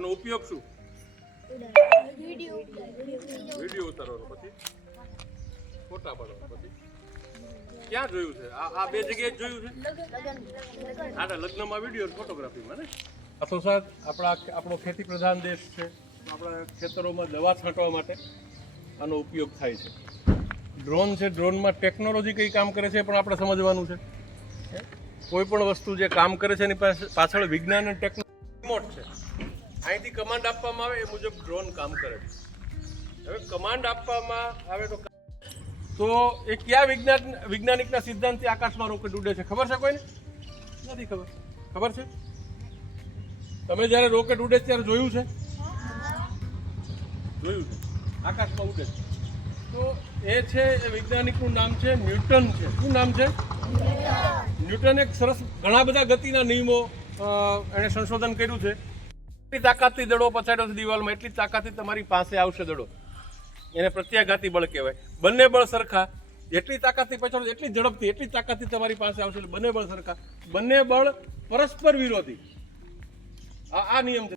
આનો ઉપયોગ શું? વિડીયો ઉતારવાનો, પછી ફોટા પાડવાનો, પછી ક્યાં જોયું છે? આ બે જગ્યાએ જોયું છે. લગ્નમાં વિડીયો, ફોટોગ્રાફીમાં ને. સાથોસાથ આપણો ખેતી પ્રધાન દેશ છે. આપણા ખેતરોમાં દવા છાંટવા માટે આનો ઉપયોગ થાય છે. ડ્રોન છે, ડ્રોનમાં ટેકનોલોજી કઈ કામ કરે છે પણ આપણે સમજવાનું છે. કોઈ પણ વસ્તુ જે કામ કરે છે એની પાછળ વિજ્ઞાન અને ટેકનોલોજી રિમોટ છે. અહીંથી કમાન્ડ આપવામાં આવે એ મુજબ ડ્રોન કામ કરે છે. હવે કમાન્ડ આપવામાં આવે તો એ કયા વૈજ્ઞાનિકના સિદ્ધાંતથી આકાશમાં રોકેટ ઉડે છે ખબર છે કોઈને? નથી ખબર. ખબર છે? તમે જ્યારે રોકેટ ઉડે ત્યારે જોયું છે? જોયું છે. આકાશમાં ઉડે છે. તો એ છે, એ વૈજ્ઞાનિકનું નામ છે ન્યૂટન છે. શું નામ છે? ન્યૂટન. એક સરસ ઘણા બધા ગતિના નિયમો એણે સંશોધન કર્યું છે. એટલી તાકાતથી દડો પછાડ્યો છે દિવાલમાં, એટલી તાકાતથી તમારી પાસે આવશે દડો. એને પ્રત્યાઘાતી બળ કહેવાય. બંને બળ સરખા, જેટલી તાકાતથી પછાડો એટલી ઝડપથી, એટલી તાકાતથી તમારી પાસે આવશે. બંને બળ સરખા, બંને બળ પરસ્પર વિરોધી. આ નિયમ છે.